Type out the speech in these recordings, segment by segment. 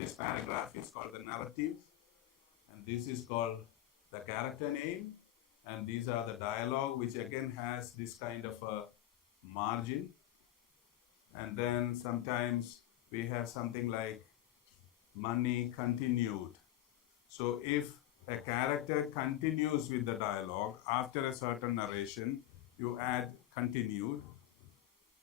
this paragraph is called the narrative, and this is called the character name, and these are the dialogue, which again has this kind of a margin. And then sometimes we have something like money continued. So if a character continues with the dialogue after a certain narration, you add continued.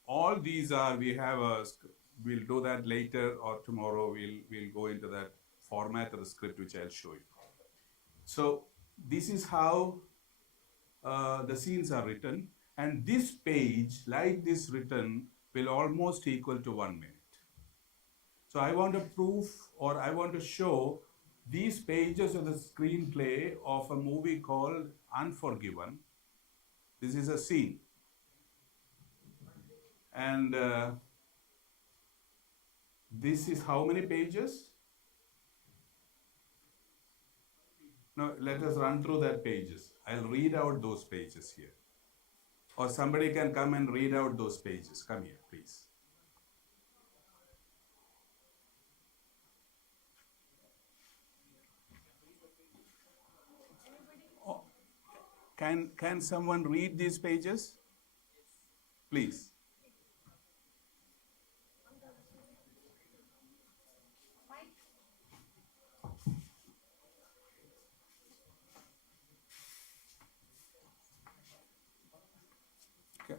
All these are, we'll do that later or tomorrow. We'll go into that format of the script, which I'll show you. So this is how the scenes are written, and this page, like this written, will almost equal to 1 minute. So I want to prove, or I want to show these pages of the screenplay of a movie called Unforgiven. This is a scene. And this is how many pages? No, let us run through that pages. I'll read out those pages here. Or somebody can come and read out those pages. Come here, please. Oh, can someone read these pages? Please.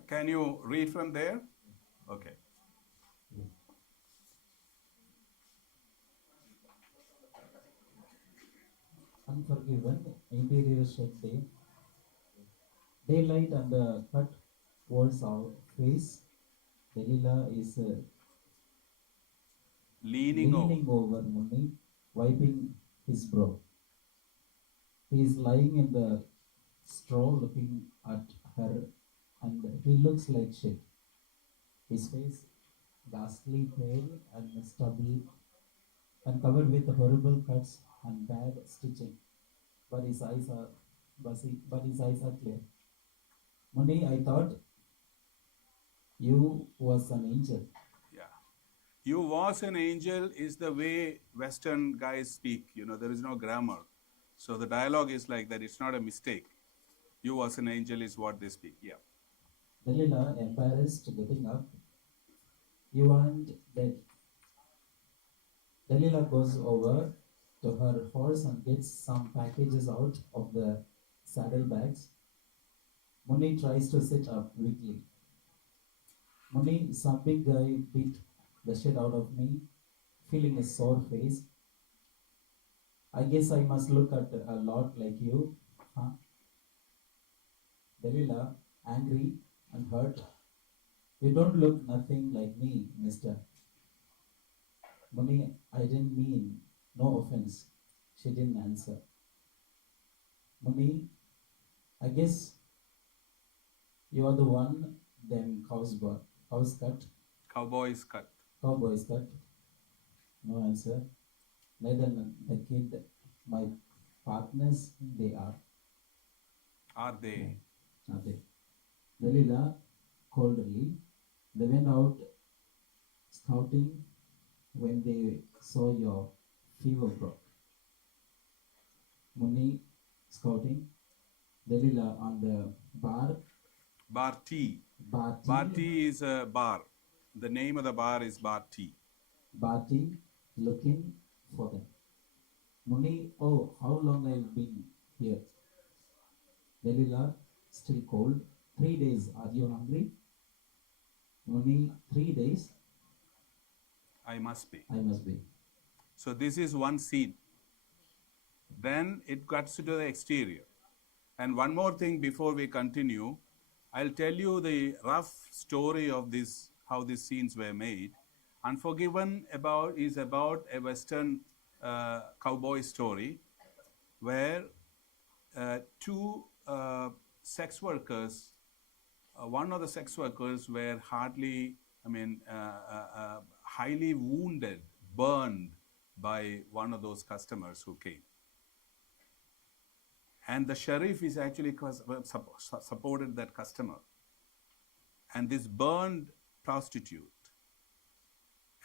Can you read from there? Okay. Unforgiven, interior shed day. Daylight and the cut walls of face. Delilah is Leaning over Munni, wiping his brow. He is lying in the straw looking at her, and he looks like shit. His face ghastly pale and stubby and covered with horrible cuts and bad stitching. But his eyes are clear. Munni, I thought you was an angel. Yeah. You was an angel is the way Western guys speak. You know, there is no grammar. So the dialogue is like that. It's not a mistake. You was an angel is what they speak. Yeah. Delilah, embarrassed, getting up. You aren't dead. Delilah goes over to her horse and gets some packages out of the saddlebags. Munni tries to sit up weakly. Munni, some big guy beat the shit out of me, feeling a sore face. I guess I must look at a lot like you, huh? Delilah, angry and hurt. You don't look nothing like me, mister. Munni, I didn't mean, no offense. She didn't answer. Munni, I guess you are the one them cows cut. Cowboys cut. Cowboys cut. No answer. Neither the kid, my partners, they are. Are they? Are they? Delilah, coldly, they went out scouting when they saw your fever broke. Munni, scouting. Delilah on the bar. Bar T. Bar T is a bar. The name of the bar is Bar T. Bar T, looking for them. Munni, oh, how long I've been here? Delilah, still cold. 3 days. Are you hungry? Munni, 3 days. I must be. I must be. So this is one scene. Then it cuts to the exterior. And one more thing before we continue, I'll tell you the rough story of this, how these scenes were made. Unforgiven is about a Western cowboy story where two sex workers, one of the sex workers were highly wounded, burned by one of those customers who came. And the sheriff is actually supported that customer. And this burned prostitute,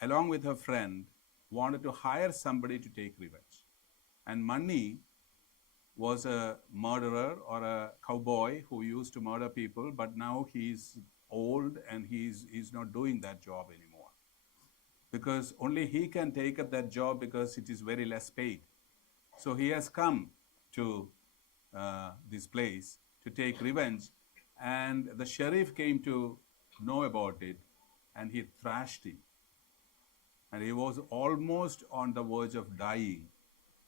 along with her friend, wanted to hire somebody to take revenge. And Mani was a murderer or a cowboy who used to murder people, but now he's old and he's not doing that job anymore. Because only he can take up that job because it is very less paid. So he has come to this place to take revenge, and the sheriff came to know about it, and he thrashed him. And he was almost on the verge of dying.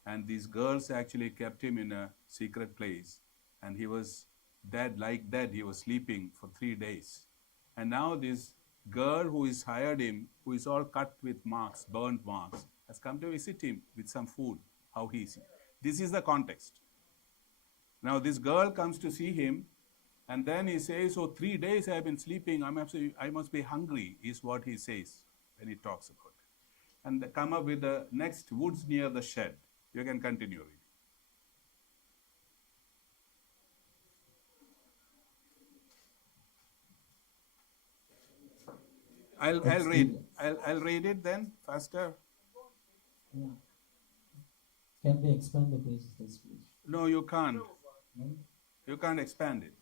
And these girls actually kept him in a secret place, and he was dead, like dead. He was sleeping for 3 days. And now this girl who is hired him, who is all cut with marks, burnt marks, has come to visit him with some food. How he is. This is the context. Now this girl comes to see him, and then he says, "Oh, 3 days I have been sleeping. I must be hungry," is what he says when he talks about it. And they come up with the next woods near the shed. You can continue reading. I'll read. I'll read it then faster. Yeah. Can we expand the pages, please? No, you can't. No? You can't expand it.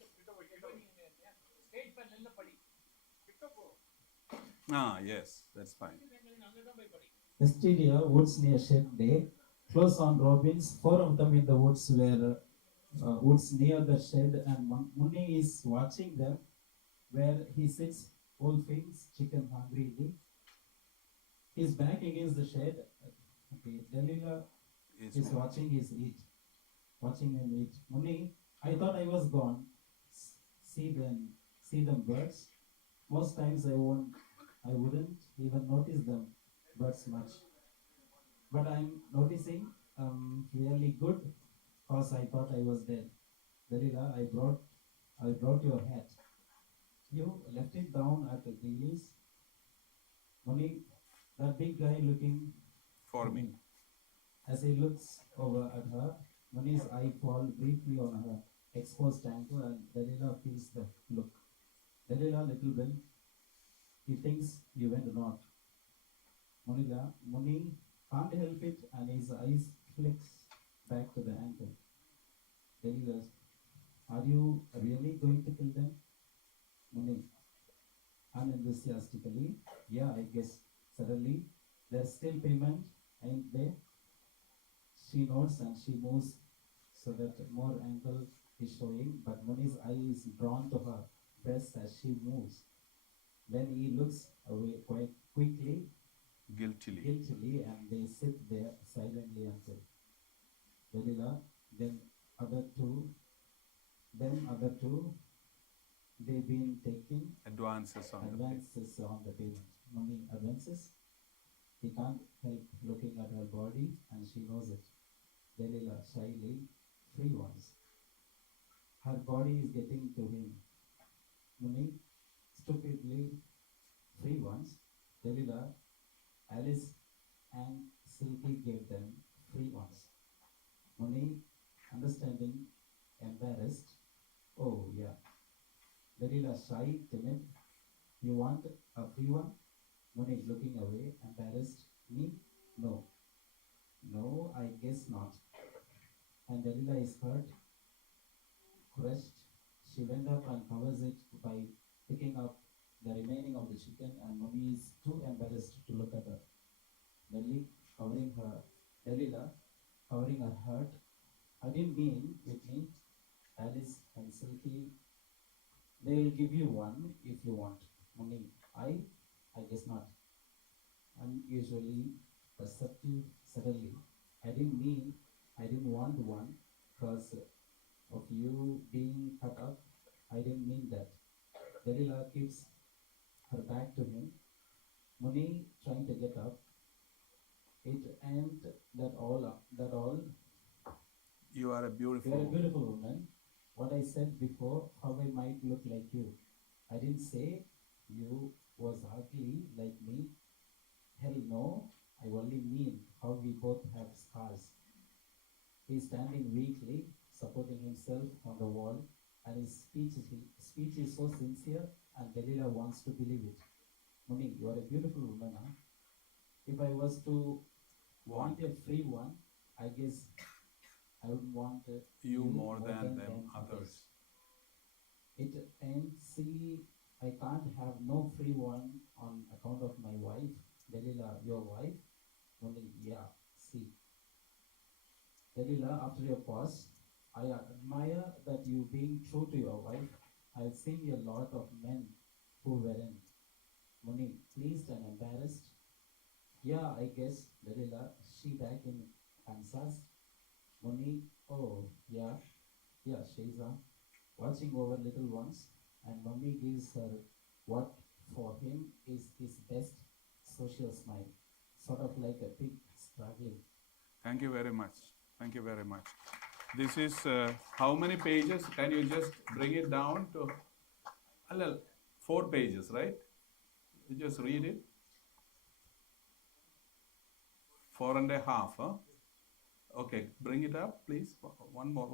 Ah, yes, that's fine. Yesterday, woods near shed day, close on Robins. 4 of them in the woods were woods near the shed, and Muni is watching them, where he sits, wolfing chicken hungrily. His back against the shed. Okay, Delilah is watching his eat, watching him eat. Muni, I thought I was gone. See them birds. Most times I wouldn't even notice them birds much. But I'm noticing really good, cause I thought I was dead. Delilah, I brought your hat. You left it down at the Greeley's. Muni, that big guy looking For me. As he looks over at her, Muni's eye falls briefly on her exposed ankle, and Delilah feels the look. Delilah, little Bill, he thinks you went not. Muni can't help it, and his eyes flicks back to the ankle. Delilah, are you really going to kill them? Muni, unenthusiastically, yeah, I guess. Suddenly, there's still payment, ain't there? She nods and she moves so that more ankle is showing, but Muni's eye is drawn to her breast as she moves. Then he looks away quite quickly, guiltily, and they sit there silently until Delilah, then other two, they've been taking Advances on the payment. Muni advances. He can't help looking at her body, and she knows it. Delilah shyly, free ones. Her body is getting to him. Muni, stupidly, free ones. Delilah, Alice, and Silky gave them free ones. Muni, understanding, embarrassed. Oh, yeah. Delilah, shy, timid. You want a free one? Muni, looking away, embarrassed. Me? No. No, I guess not. And Delilah is hurt, crushed. She went up and covers it by picking up the remaining of the chicken, and Mummy is too embarrassed to look at her. Delilah covering her hurt. I didn't mean with me, Alice and Silky. They'll give you one if you want. Mummy, I guess not. Unusually perceptive suddenly. I didn't want one because of you being cut up. I didn't mean that. Delilah keeps her back to him. Muni trying to get up. It ain't that all. You are a beautiful You're a beautiful woman. What I said before, how I might look like you. I didn't say you was ugly like me. Hell no. I only mean how we both have scars. He's standing weakly, supporting himself on the wall, and his speech is so sincere, and Delilah wants to believe it. Muni, you are a beautiful woman, huh? If I was to want a free one, I guess I would want you more than them others. It ends silly. I can't have no free one on account of my wife, Delilah, your wife. Only, yeah, see. Delilah, after your pause, I admire that you being true to your wife. I've seen a lot of men who weren't. Moni, pleased and embarrassed. Yeah, I guess, Delilah, she back in Kansas. Moni, oh, yeah, she's watching over little ones, and mummy gives her what for him is his best social smile, sort of like a pig struggling. Thank you very much. Thank you very much. This is how many pages? Can you just bring it down to 4 pages, right? You just read it. 4.5, huh? Okay, bring it up, please. One more.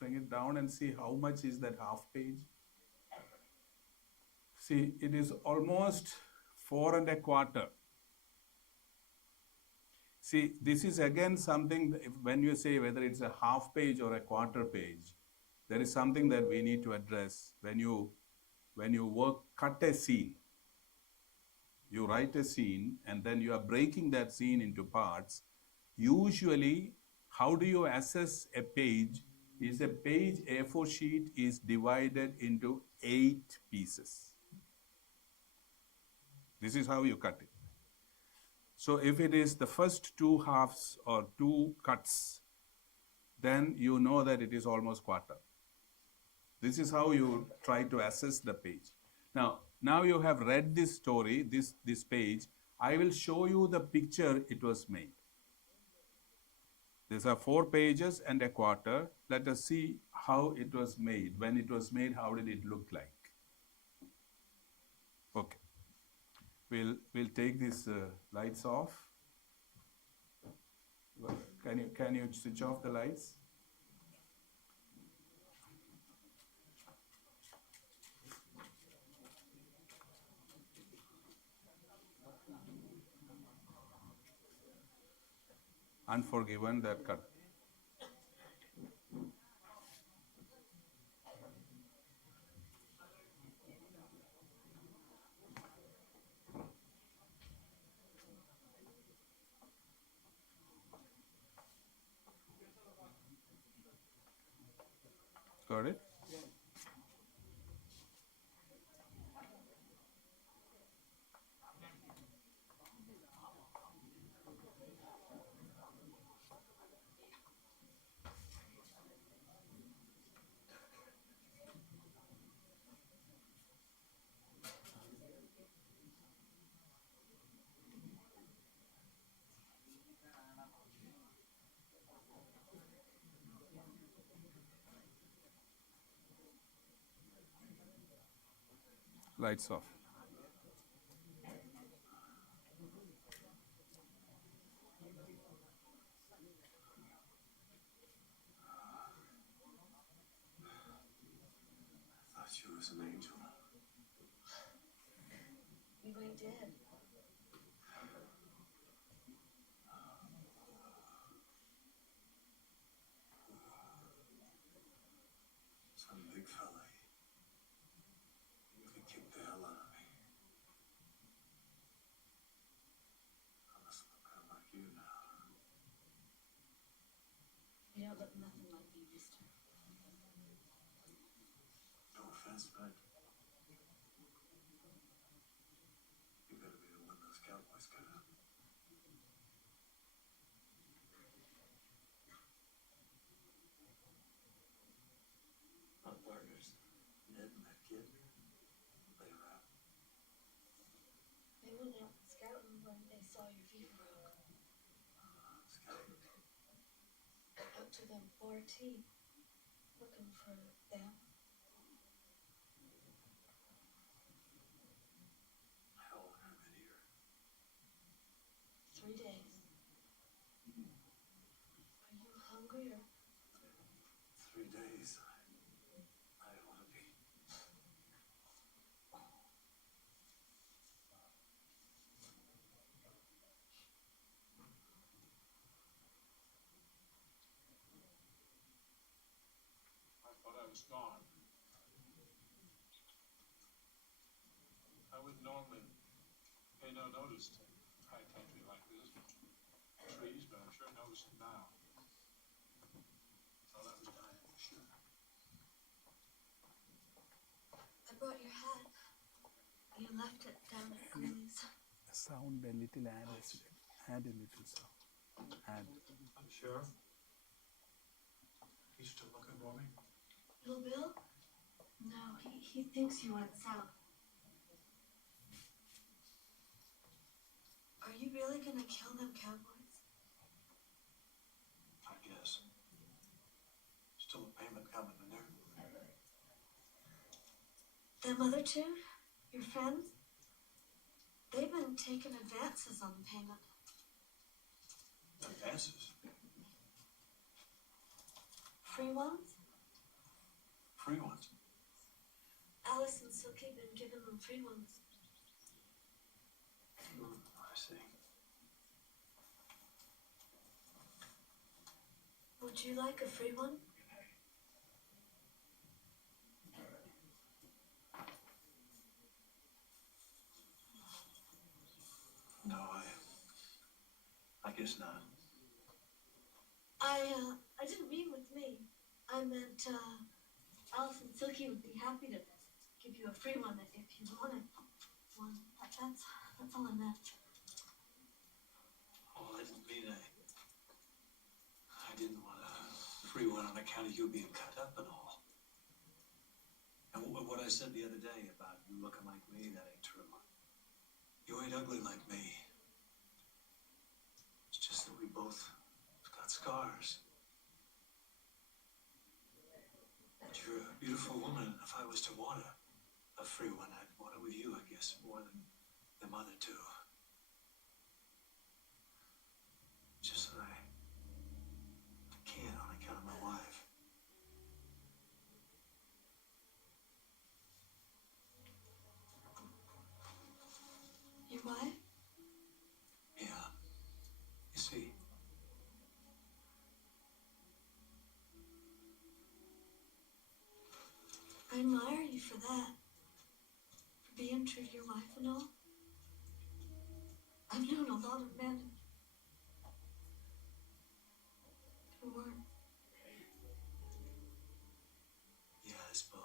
Bring it down and see how much is that half page. See, it is almost 4.25. See, this is again something, when you say whether it's a half page or a quarter page, there is something that we need to address. When you cut a scene, you write a scene and then you are breaking that scene into parts. Usually, how do you assess a page? Is a page A4 sheet is divided into 8 pieces. This is how you cut it. So if it is the first 2 halves or 2 cuts, then you know that it is almost quarter. This is how you try to assess the page. Now you have read this story, this page. I will show you the picture it was made. These are 4 pages and a quarter. Let us see how it was made. When it was made, how did it look like? Okay. We'll take these lights off. Can you switch off the lights? Unforgiven, that cut. Got it? Lights off. I thought she was an angel. You ain't dead. Some big fella. He kicked the hell out of me. I must look kind of like you now. You don't look nothing like you used to. No offense, but you gotta be the one those cowboys cut up. My partners, Ned and that kid, they were out. They went out scouting when they saw your fever broke. Scouting. Out to them 4T, looking for them. How long have I been here? 3 days. Are you hungry or 3 days. I ought to be. was gone. I would normally pay no notice to high country like this. Trees, but I'm sure I noticed it now. Oh, that was Diane, sure. I brought your hat. You left it down at Greeley's. Sound a little, add a little sound. Add. Sheriff? You still looking for me? Little Bill? No, he thinks you went south. Are you really gonna kill them cowboys? I guess. Still a payment coming in there. Them other two? Your friends? They've been taking advances on the payment. Advances? Free ones? Free ones? Alice and Silky been giving them free ones. I see. Would you like a free one? No, I guess not. I didn't mean with me. I meant, Alice and Silky would be happy to give you a free one if you wanted one. That's all I meant. Oh, I didn't mean I didn't want a free one on account of you being cut up and all. And what I said the other day about you looking like me, that ain't true. You ain't ugly like me. It's just that we both got scars. But you're a beautiful woman, and if I was to want a free one, I'd want it with you, I guess, more than them other two. Just that I can't on account of my wife. Your wife? Yeah. You see, I admire you for that. For being true to your wife and all. I've known a lot of men who weren't. yeah, I suppose.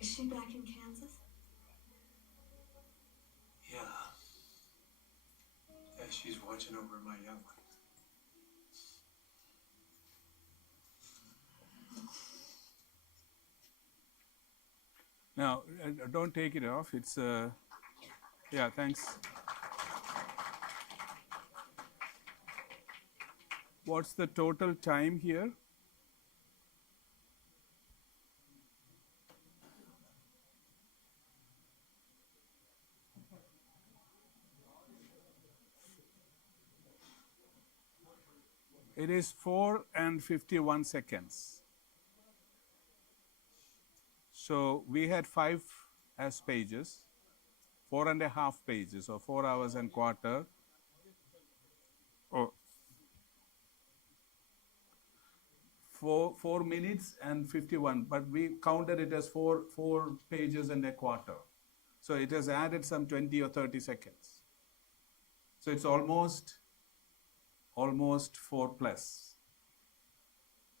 Is she back in Kansas? Yeah. Yeah, she's watching over my young one. Now, don't take it off. It's, yeah, thanks. What's the total time here? It is 4 and 51 seconds. So we had 5 as pages, 4.5 pages, or 4 hours and quarter. Oh, 4 minutes and 51, but we counted it as 4 pages and a quarter. So it has added some 20 or 30 seconds. So it's almost 4 plus.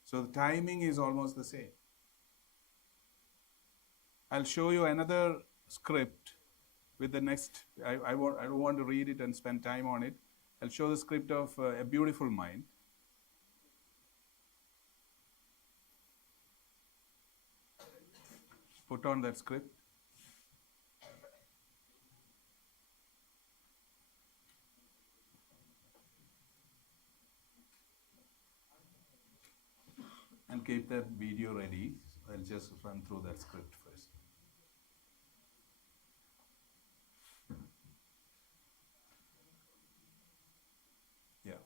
So the timing is almost the same. I'll show you another script with the next. I don't want to read it and spend time on it. I'll show the script of A Beautiful Mind. Put on that script. And keep that video ready. I'll just run through that script first. Yeah.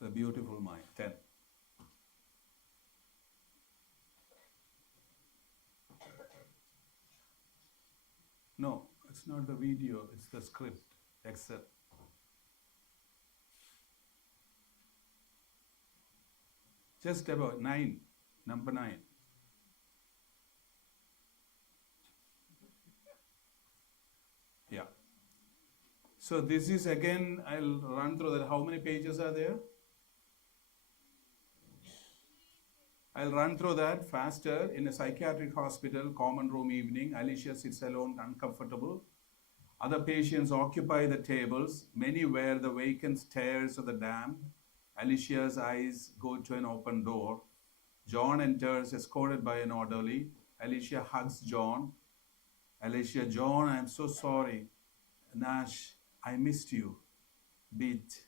The Beautiful Mind, 10. No, it's not the video, it's the script, except. Just about 9, number 9. Yeah. So this is again, I'll run through that. How many pages are there? I'll run through that faster. In a psychiatric hospital, common room evening, Alicia sits alone, uncomfortable. Other patients occupy the tables. Many wear the vacant stares of the damned. Alicia's eyes go to an open door. John enters, escorted by an orderly. Alicia hugs John. Alicia, John, I'm so sorry. Nash, I missed you. Beat.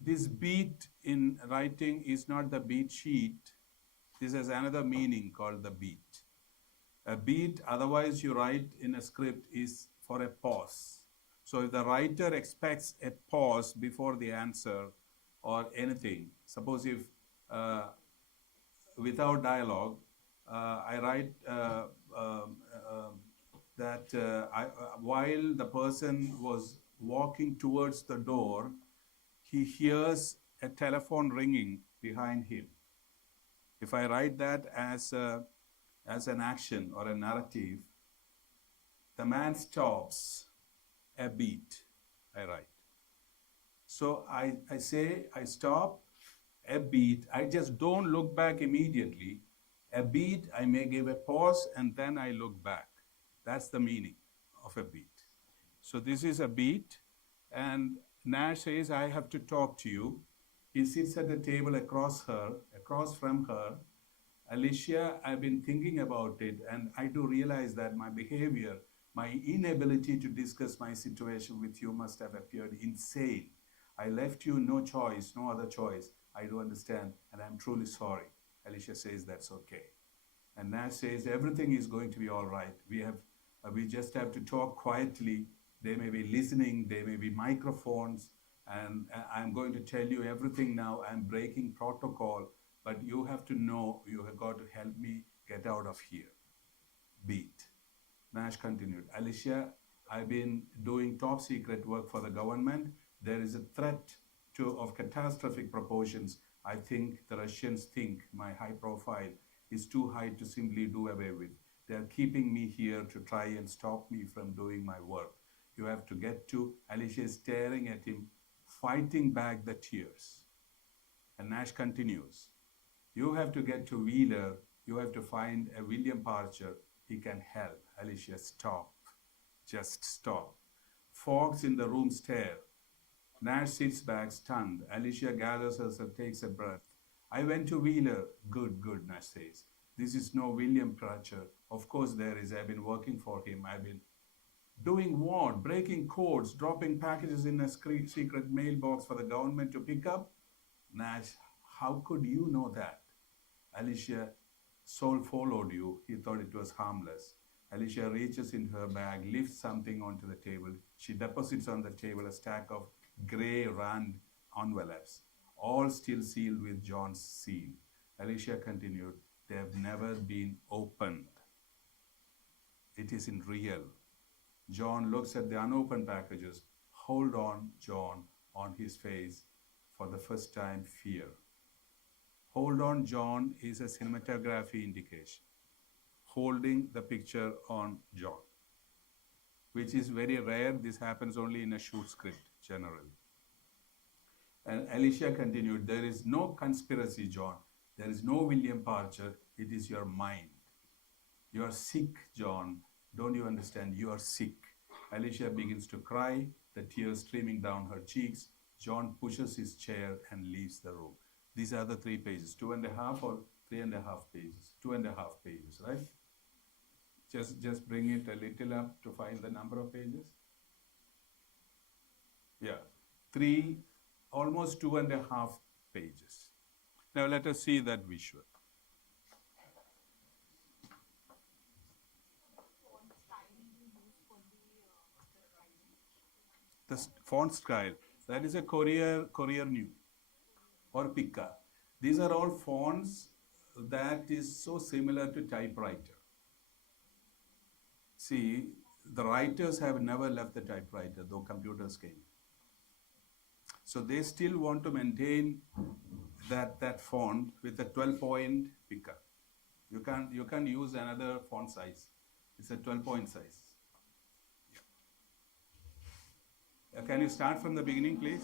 This beat in writing is not the beat sheet. This has another meaning called the beat. A beat, otherwise you write in a script, is for a pause. So if the writer expects a pause before the answer or anything, suppose if without dialogue, I write that while the person was walking towards the door, he hears a telephone ringing behind him. If I write that as an action or a narrative, the man stops a beat, I write. So I say, I stop a beat. I just don't look back immediately. A beat, I may give a pause and then I look back. That's the meaning of a beat. So this is a beat, and Nash says, I have to talk to you. He sits at the table across from her. Alicia, I've been thinking about it, and I do realize that my behavior, my inability to discuss my situation with you must have appeared insane. I left you no choice, no other choice. I do understand, and I'm truly sorry. Alicia says, that's okay. And Nash says, everything is going to be all right. We just have to talk quietly. They may be listening, there may be microphones, and I'm going to tell you everything now. I'm breaking protocol, but you have to know, you have got to help me get out of here. Beat. Nash continued, Alicia, I've been doing top secret work for the government. There is a threat of catastrophic proportions. I think the Russians think my high profile is too high to simply do away with. They're keeping me here to try and stop me from doing my work. You have to get to, Alicia is staring at him, fighting back the tears. And Nash continues, you have to get to Wheeler. You have to find a William Parcher. He can help. Alicia, stop. Just stop. Fogs in the room stare. Nash sits back, stunned. Alicia gathers herself, takes a breath. I went to Wheeler. Good, good, Nash says. This is no William Parcher. Of course there is. I've been working for him. I've been doing what? Breaking codes, dropping packages in a secret mailbox for the government to pick up? Nash, how could you know that? Alicia, Saul followed you. He thought it was harmless. Alicia reaches in her bag, lifts something onto the table. She deposits on the table a stack of grey Rand envelopes, all still sealed with John's seal. Alicia continued, they have never been opened. It is in real. John looks at the unopened packages. Hold on, John, on his face, for the first time, fear. Hold on, John is a cinematography indication. Holding the picture on John, which is very rare. This happens only in a shoot script, generally. And Alicia continued, there is no conspiracy, John. There is no William Parcher. It is your mind. You are sick, John. Don't you understand? You are sick. Alicia begins to cry, the tears streaming down her cheeks. John pushes his chair and leaves the room. These are the 3 pages, 2.5 or 3.5 pages, 2.5 pages, right? Just bring it a little up to find the number of pages. Yeah, 3, almost 2.5 pages. Now let us see that visual. The font style, that is a Courier New or Pika. These are all fonts that is so similar to typewriter. See, the writers have never left the typewriter, though computers came. So they still want to maintain that font with a 12-point picker. You can't use another font size. It's a 12-point size. Yeah. Can you start from the beginning, please?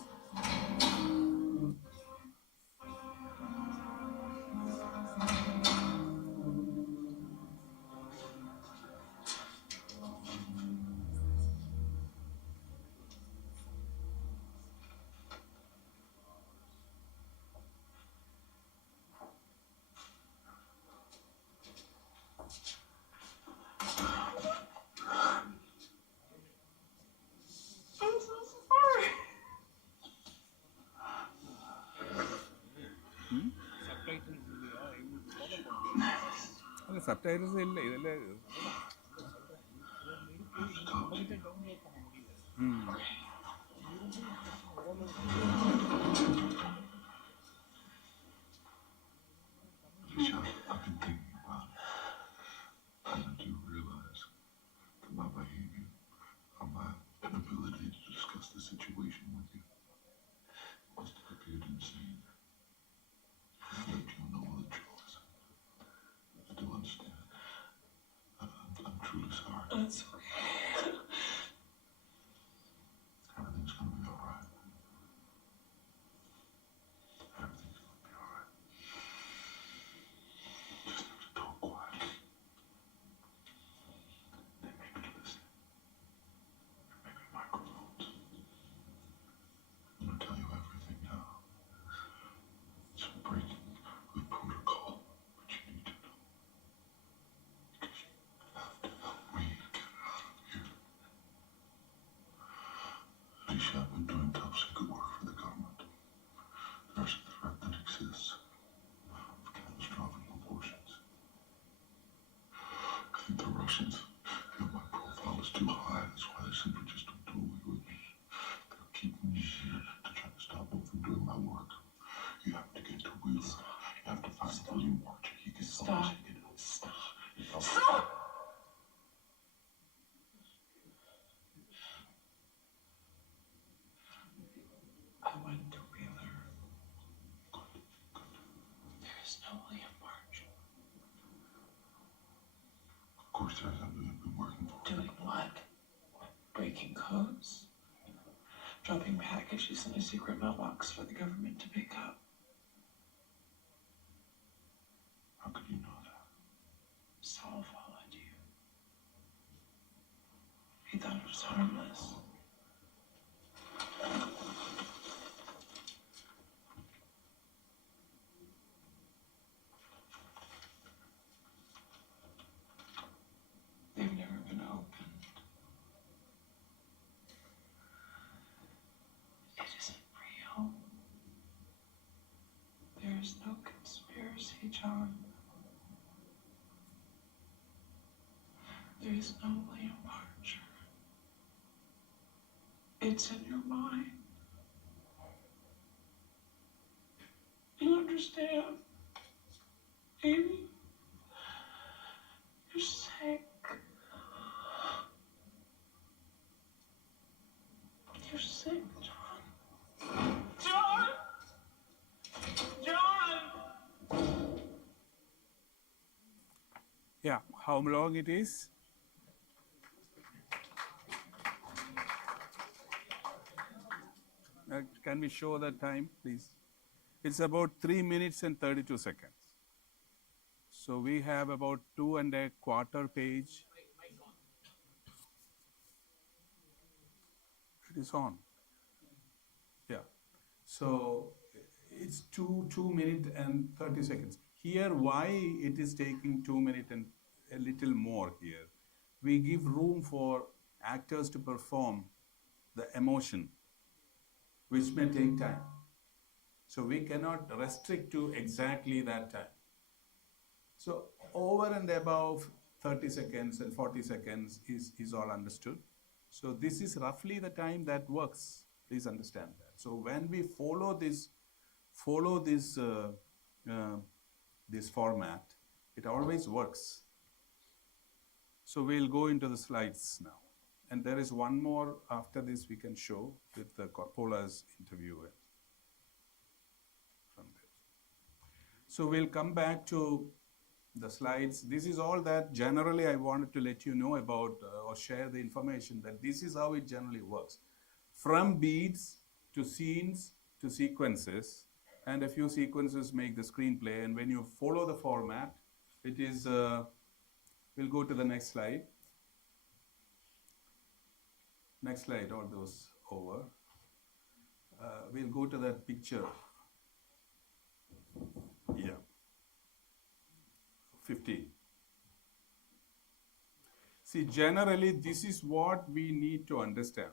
I'm so sorry. അല്ല subtitles ഇല്ല ഇതിൽ. Alicia, I've been thinking about it. And I do realize that my behavior or my inability to discuss the situation with you must have appeared insane. I've left you no other choice. I do understand. I'm truly sorry. That's okay. Everything's gonna be alright. Everything's gonna be alright. Just have to talk quietly. Then maybe listen. And maybe microphones. I'm gonna tell you everything now. It's breaking with protocol, but you need to know. Because you have to help me get out of here. Alicia, I've been doing top secret work for the government. There's a threat that exists of catastrophic proportions. I think the Russians feel my profile is too high. That's why they simply just don't do away with me. They're keeping me here to try to stop them from doing my work. You have to get to Wheeler. You have to find William Archer. He can help us. He can help us. Stop. I went to Wheeler. There is no William March. Of course, there's I've been working for. Doing what? Breaking codes? Dropping packages in a secret mailbox for the government to pick up. How could you know that? Saul followed you. He thought it was harmless. They've never been opened. It isn't real. There is no conspiracy, John. There is no William Archer. It's in your mind. You understand? Amy? You're sick. You're sick, John. John! John! Yeah, how long it is? Can we show the time, please? It's about 3 minutes and 32 seconds. So we have about 2.25 page. It is on. Yeah. So it's 2 minutes and 30 seconds. Here, why it is taking 2 minutes and a little more here? We give room for actors to perform the emotion, which may take time. So we cannot restrict to exactly that time. So over and above 30 seconds and 40 seconds is all understood. So this is roughly the time that works. Please understand that. So when we follow this this format, it always works. So we'll go into the slides now. And there is one more after this we can show with the Corpora's interview from there. So we'll come back to the slides. This is all that generally I wanted to let you know about or share the information that this is how it generally works. From beats to scenes to sequences, and a few sequences make the screenplay. And when you follow the format, it is, we'll go to the next slide. Next slide, all those over. We'll go to that picture. Yeah. 15. See, generally, this is what we need to understand.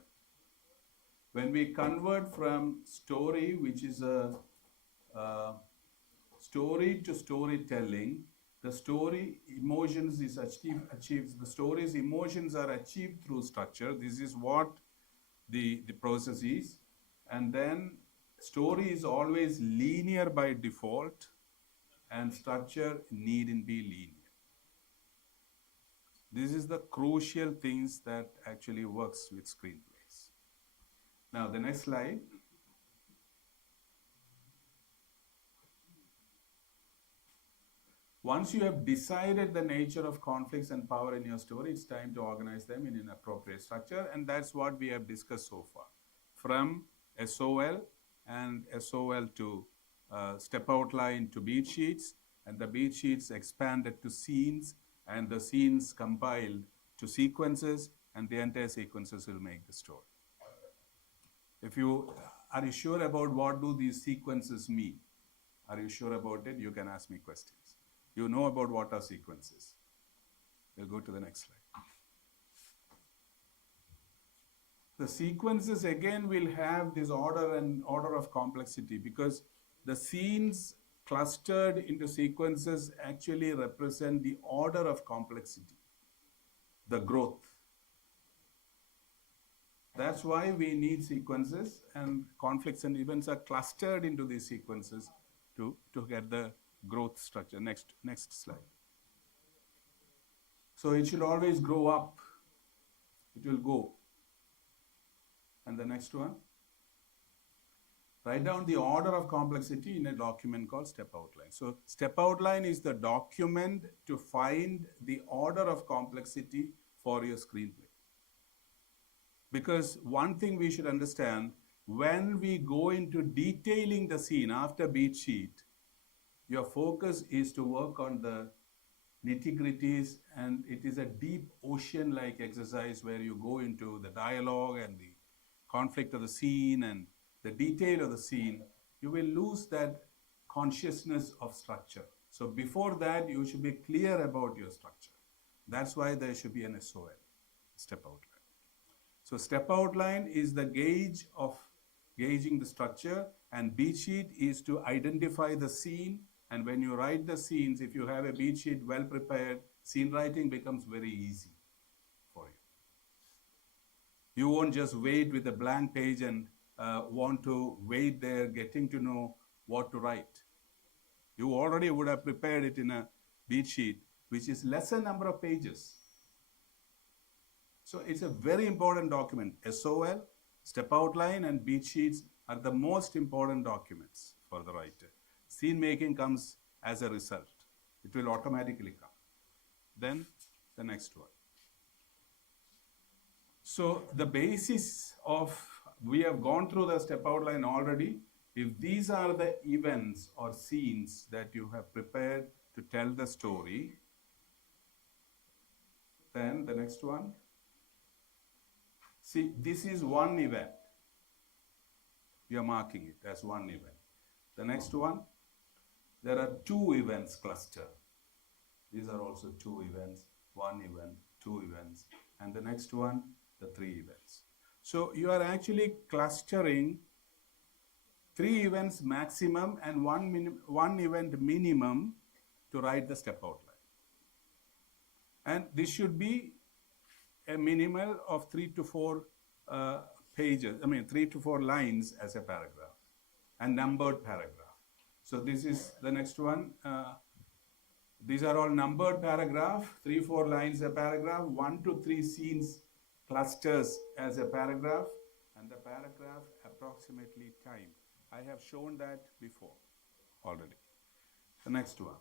When we convert from story, which is a story to storytelling, the story emotions is achieved. The story's emotions are achieved through structure. This is what the process is. And then story is always linear by default, and structure needn't be linear. This is the crucial things that actually works with screenplays. Now, the next slide. Once you have decided the nature of conflicts and power in your story, it's time to organize them in an appropriate structure, and that's what we have discussed so far. From SOL and SOL to step outline to beat sheets, and the beat sheets expanded to scenes, and the scenes compiled to sequences, and the entire sequences will make the story. Are you sure about what do these sequences mean? Are you sure about it? You can ask me questions. You know about what are sequences. We'll go to the next slide. The sequences again will have this order and order of complexity, because the scenes clustered into sequences actually represent the order of complexity, the growth. That's why we need sequences, and conflicts and events are clustered into these sequences to get the growth structure. Next slide. So it should always grow up. It will go. And the next one. Write down the order of complexity in a document called step outline. So step outline is the document to find the order of complexity for your screenplay. Because one thing we should understand, when we go into detailing the scene after beat sheet, your focus is to work on the nitty-gritties, and it is a deep ocean-like exercise where you go into the dialogue and the conflict of the scene and the detail of the scene. You will lose that consciousness of structure. So before that, you should be clear about your structure. That's why there should be an SOL, step outline. So step outline is the gauge of gauging the structure, and beat sheet is to identify the scene. And when you write the scenes, if you have a beat sheet well prepared, scene writing becomes very easy for you. You won't just wait with a blank page and want to wait there getting to know what to write. You already would have prepared it in a beat sheet, which is lesser number of pages. So it's a very important document. SOL, step outline, and beat sheets are the most important documents for the writer. Scene making comes as a result. It will automatically come. Then the next one. So the basis of, we have gone through the step outline already. If these are the events or scenes that you have prepared to tell the story, then the next one. See, this is one event. You are marking it as one event. The next one, there are two events clustered. These are also two events, one event, two events, and the next one, the three events. So you are actually clustering three events maximum and one event minimum to write the step outline. And this should be a minimal of 3 to 4 pages, 3 to 4 lines as a paragraph, and numbered paragraph. So this is the next one. These are all numbered paragraph, 3-4 lines a paragraph, 1 to 3 scenes clusters as a paragraph, and the paragraph approximately time. I have shown that before already. The next one.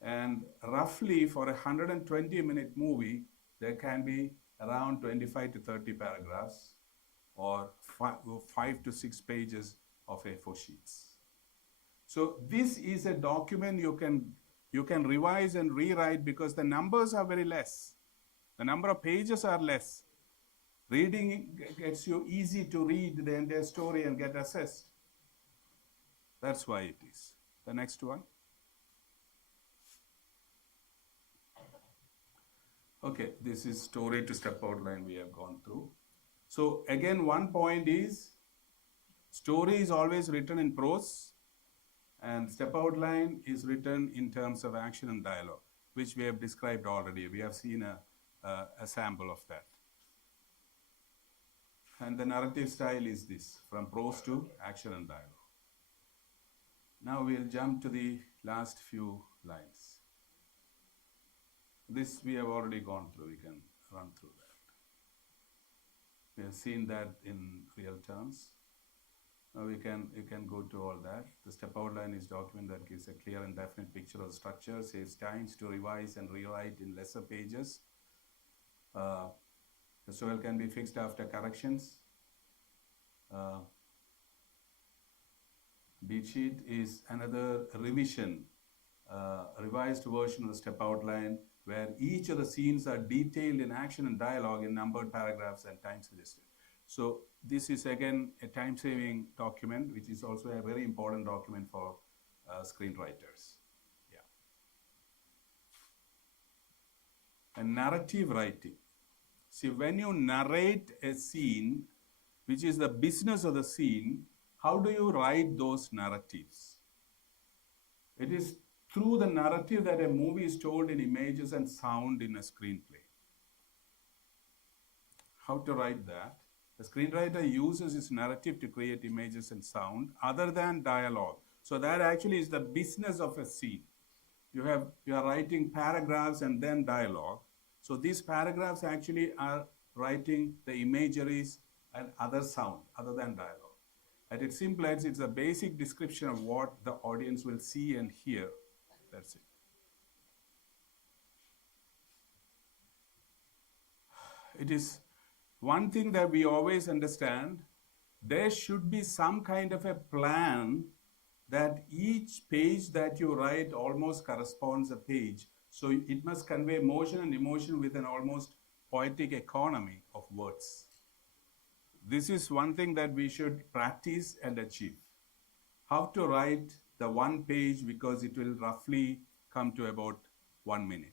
And roughly for a 120-minute movie, there can be around 25 to 30 paragraphs or 5 to 6 pages of A4 sheets. So this is a document you can revise and rewrite because the numbers are very less. The number of pages are less. Reading gets you easy to read the entire story and get assessed. That's why it is. The next one. Okay, this is story to step outline we have gone through. So again, one point is story is always written in prose and step outline is written in terms of action and dialogue, which we have described already. We have seen a sample of that. And the narrative style is this, from prose to action and dialogue. Now we'll jump to the last few lines. This we have already gone through, we can run through that. We have seen that in real terms. Now you can go to all that. The step outline is document that gives a clear and definite picture of the structure, saves times to revise and rewrite in lesser pages. The story can be fixed after corrections. Beat sheet is another revision, revised version of the step outline where each of the scenes are detailed in action and dialogue in numbered paragraphs and time suggested. So this is again a time-saving document, which is also a very important document for screenwriters. Yeah. And narrative writing. See, when you narrate a scene, which is the business of the scene, how do you write those narratives? It is through the narrative that a movie is told in images and sound in a screenplay. How to write that? The screenwriter uses his narrative to create images and sound other than dialogue. So that actually is the business of a scene. You are writing paragraphs and then dialogue. So these paragraphs actually are writing the imageries and other sound other than dialogue. At its simplest, it's a basic description of what the audience will see and hear. That's it. It is one thing that we always understand, there should be some kind of a plan that each page that you write almost corresponds a page. So it must convey motion and emotion with an almost poetic economy of words. This is one thing that we should practice and achieve. How to write the one page, because it will roughly come to about 1 minute.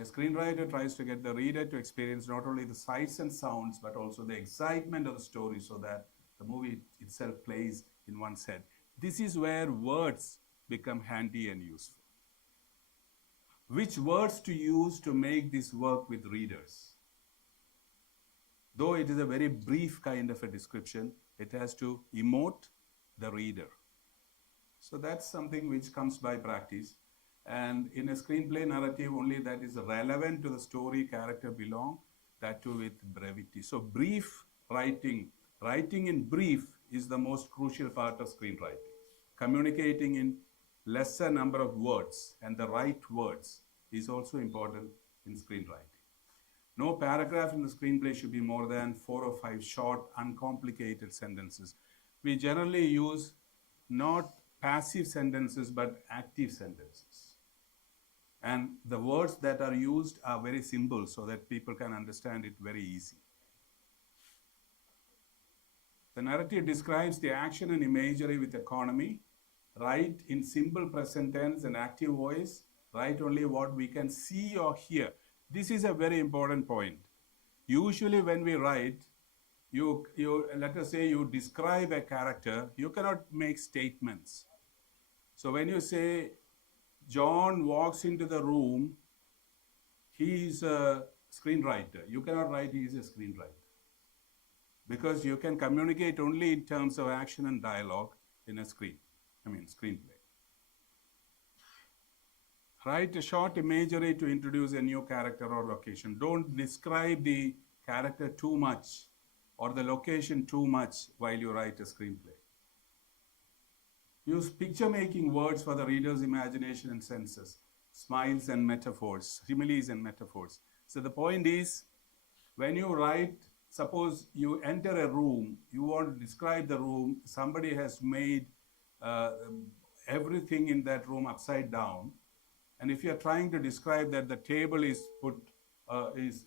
A screenwriter tries to get the reader to experience not only the sights and sounds, but also the excitement of the story so that the movie itself plays in one's head. This is where words become handy and useful. Which words to use to make this work with readers? Though it is a very brief kind of a description, it has to emote the reader. So that's something which comes by practice. And in a screenplay narrative, only that is relevant to the story character belong, that too with brevity. So brief writing in brief is the most crucial part of screenwriting. Communicating in lesser number of words and the right words is also important in screenwriting. No paragraph in the screenplay should be more than 4 or 5 short, uncomplicated sentences. We generally use not passive sentences, but active sentences. And the words that are used are very simple so that people can understand it very easy. The narrative describes the action and imagery with economy. Write in simple present tense and active voice. Write only what we can see or hear. This is a very important point. Usually when we write, you let us say you describe a character, you cannot make statements. So when you say, John walks into the room, he is a screenwriter. You cannot write he is a screenwriter. Because you can communicate only in terms of action and dialogue in a screenplay. Write a short imagery to introduce a new character or location. Don't describe the character too much or the location too much while you write a screenplay. Use picture-making words for the reader's imagination and senses. Smiles and metaphors, similes and metaphors. So the point is, when you write, suppose you enter a room, you want to describe the room, somebody has made uh, everything in that room upside down, and if you're trying to describe that the table is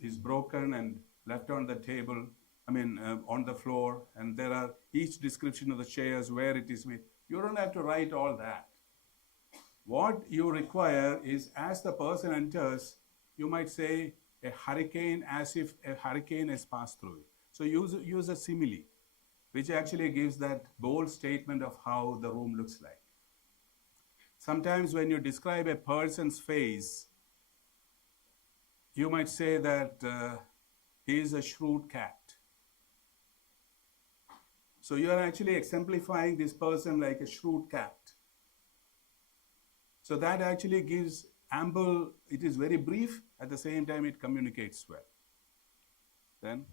is broken and left on the table, on the floor, and there are each description of the chairs, where it is made, you don't have to write all that. What you require is, as the person enters, you might say a hurricane, as if a hurricane has passed through it. So use a simile, which actually gives that bold statement of how the room looks like. Sometimes when you describe a person's face, you might say that he is a shrewd cat. So you are actually exemplifying this person like a shrewd cat. So that actually gives ample, it is very brief, at the same time it communicates well. Then,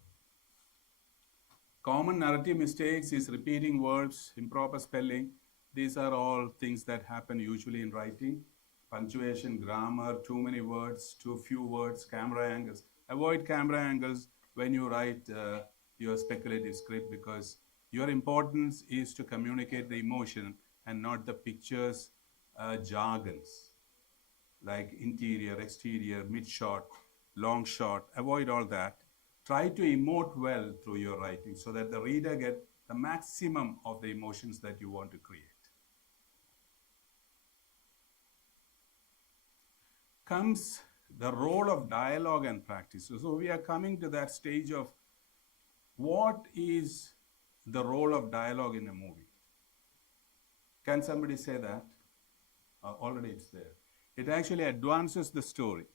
common narrative mistakes is repeating words, improper spelling. These are all things that happen usually in writing. Punctuation, grammar, too many words, too few words, camera angles. Avoid camera angles when you write your speculative script, because your importance is to communicate the emotion and not the pictures, jargons, like interior, exterior, mid-shot, long shot. Avoid all that. Try to emote well through your writing so that the reader get the maximum of the emotions that you want to create. Comes the role of dialogue and practice. So we are coming to that stage of what is the role of dialogue in a movie. Can somebody say that? Already it's there. It actually advances the story.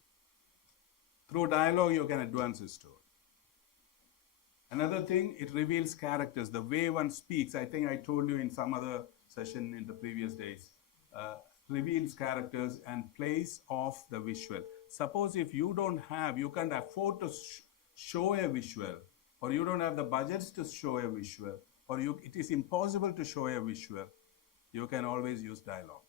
Through dialogue, you can advance the story. Another thing, it reveals characters, the way one speaks. I think I told you in some other session in the previous days. Reveals characters and plays off the visual. Suppose if you can't afford to show a visual, or you don't have the budgets to show a visual, or it is impossible to show a visual, you can always use dialogue.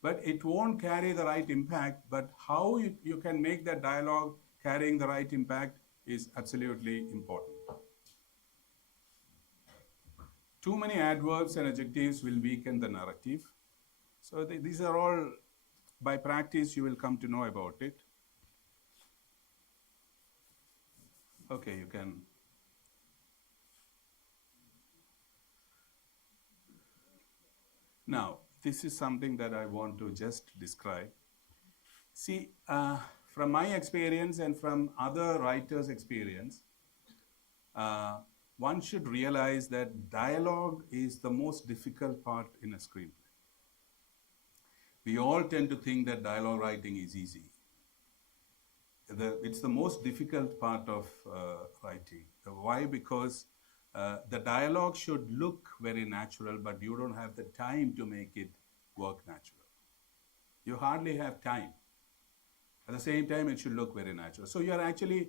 But it won't carry the right impact, but how you can make that dialogue carrying the right impact is absolutely important. Too many adverbs and adjectives will weaken the narrative. So these are all, by practice, you will come to know about it. Okay, you can. Now, this is something that I want to just describe. See, from my experience and from other writers' experience, one should realize that dialogue is the most difficult part in a screenplay. We all tend to think that dialogue writing is easy. It's the most difficult part of writing. Why? Because the dialogue should look very natural, but you don't have the time to make it work natural. You hardly have time. At the same time, it should look very natural. So you're actually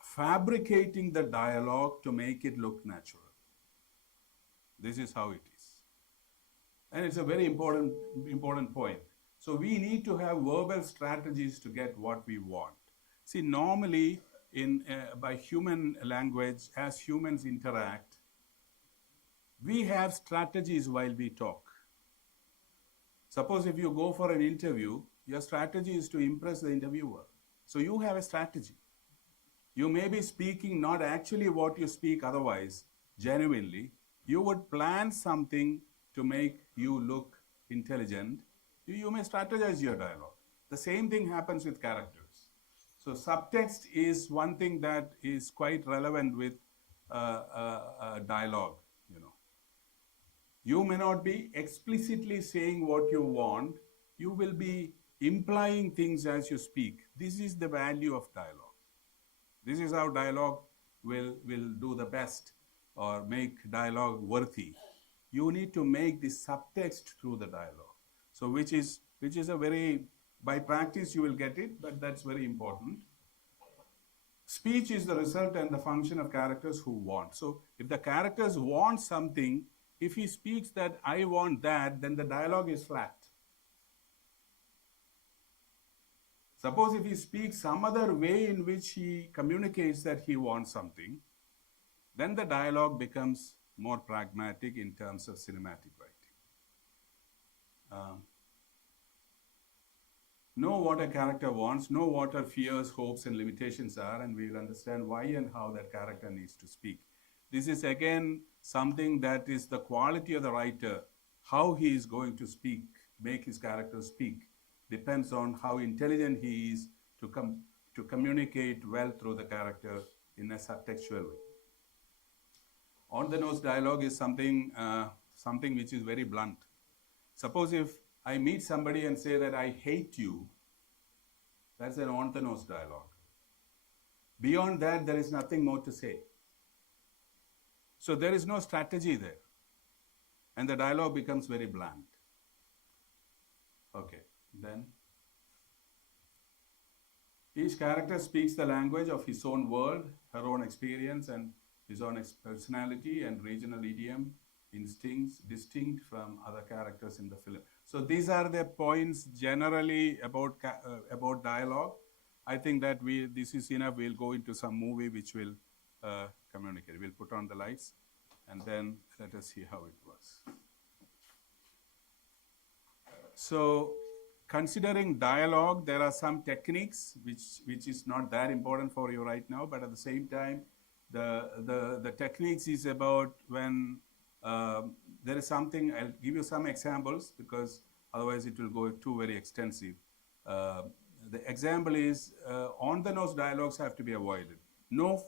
fabricating the dialogue to make it look natural. This is how it is. And it's a very important point. So we need to have verbal strategies to get what we want. See, normally by human language, as humans interact, we have strategies while we talk. Suppose if you go for an interview, your strategy is to impress the interviewer. So you have a strategy. You may be speaking not actually what you speak otherwise, genuinely. You would plan something to make you look intelligent. You may strategize your dialogue. The same thing happens with characters. So subtext is one thing that is quite relevant with dialogue. You may not be explicitly saying what you want. You will be implying things as you speak. This is the value of dialogue. This is how dialogue will do the best or make dialogue worthy. You need to make the subtext through the dialogue. So which is a very, by practice you will get it, but that's very important. Speech is the result and the function of characters who want. So if the characters want something, If he speaks that I want that, then the dialogue is flat. Suppose if he speaks some other way in which he communicates that he wants something, then the dialogue becomes more pragmatic in terms of cinematic writing. Know what a character wants, know what her fears, hopes, and limitations are, and we will understand why and how that character needs to speak. This is again something that is the quality of the writer, how he is going to speak, make his character speak, depends on how intelligent he is to communicate well through the character in a subtextual way. On the nose dialogue is something which is very blunt. Suppose if I meet somebody and say that I hate you, that's an on the nose dialogue. Beyond that, there is nothing more to say. So there is no strategy there. And the dialogue becomes very bland. Okay, then. Each character speaks the language of his own world, her own experience, and his own personality and regional idiom, instincts distinct from other characters in the film. So these are the points generally about dialogue. I think that this is enough. We'll go into some movie which will communicate. We'll put on the lights and then let us see how it works. So considering dialogue, there are some techniques which is not that important for you right now, but at the same time, the techniques is about when there is something. I'll give you some examples because otherwise it will go too very extensive. The example is on the nose dialogues have to be avoided. No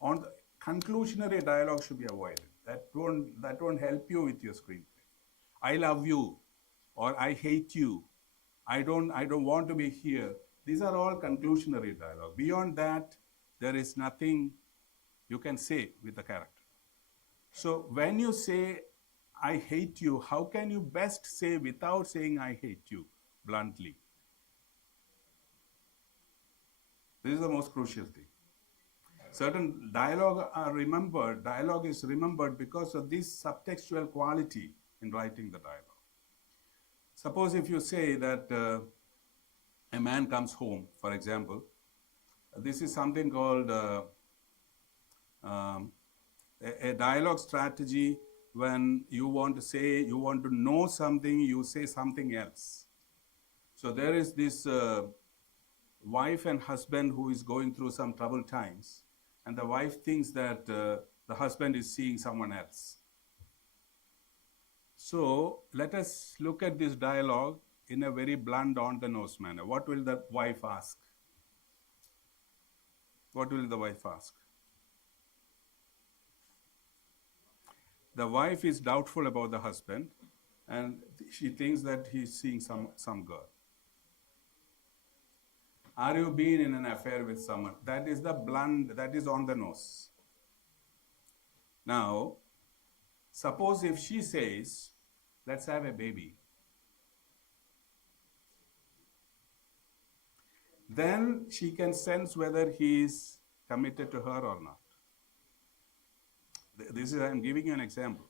on the conclusionary dialogue should be avoided. That won't help you with your screenplay. I love you, or I hate you. I don't want to be here. These are all conclusionary dialogue. Beyond that, there is nothing you can say with the character. So when you say, I hate you, how can you best say without saying I hate you bluntly? This is the most crucial thing. Certain dialogue is remembered because of this subtextual quality in writing the dialogue. Suppose if you say that a man comes home, for example, this is something called a dialogue strategy. When you want to know something, you say something else. So there is this wife and husband who is going through some troubled times, and the wife thinks that the husband is seeing someone else. So let us look at this dialogue in a very blunt, on-the-nose manner. What will the wife ask? What will the wife ask? The wife is doubtful about the husband, and she thinks that he's seeing some girl. Are you being in an affair with someone? That is the blunt, that is on the nose. Now, suppose if she says, let's have a baby, then she can sense whether he is committed to her or not. I'm giving you an example.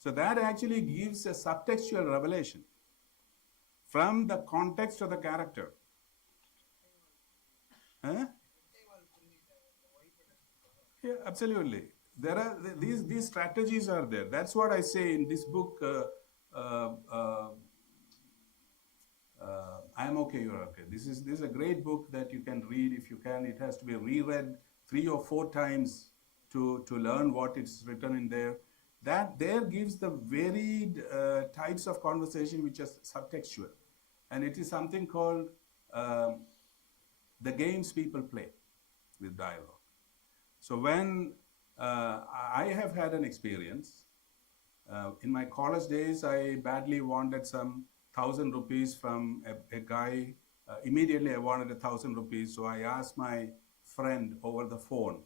So that actually gives a subtextual revelation from the context of the character. Huh? Yeah, absolutely. There are these strategies are there. That's what I say in this book. I am okay, you're okay. This is a great book that you can read if you can. It has to be reread 3 or 4 times to learn what is written in there. That there gives the varied types of conversation which are subtextual. And it is something called the games people play with dialogue. So when I have had an experience, in my college days, I badly wanted some 1,000 rupees from a guy. Immediately I wanted 1,000 rupees, so I asked my friend over the phone,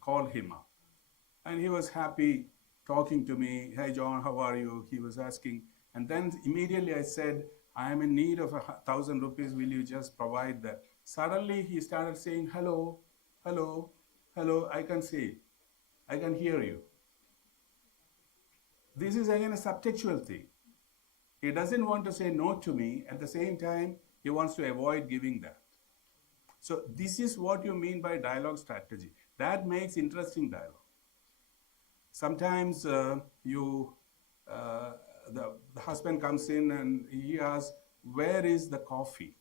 call him up. And he was happy talking to me. Hey John, how are you? He was asking. And then immediately I said, I am in need of 1,000 rupees. Will you just provide that? Suddenly he started saying, hello, hello, hello. I can see. I can hear you. This is again a subtextual thing. He doesn't want to say no to me. At the same time, he wants to avoid giving that. So this is what you mean by dialogue strategy. That makes interesting dialogue. Sometimes the husband comes in and he asks, where is the coffee?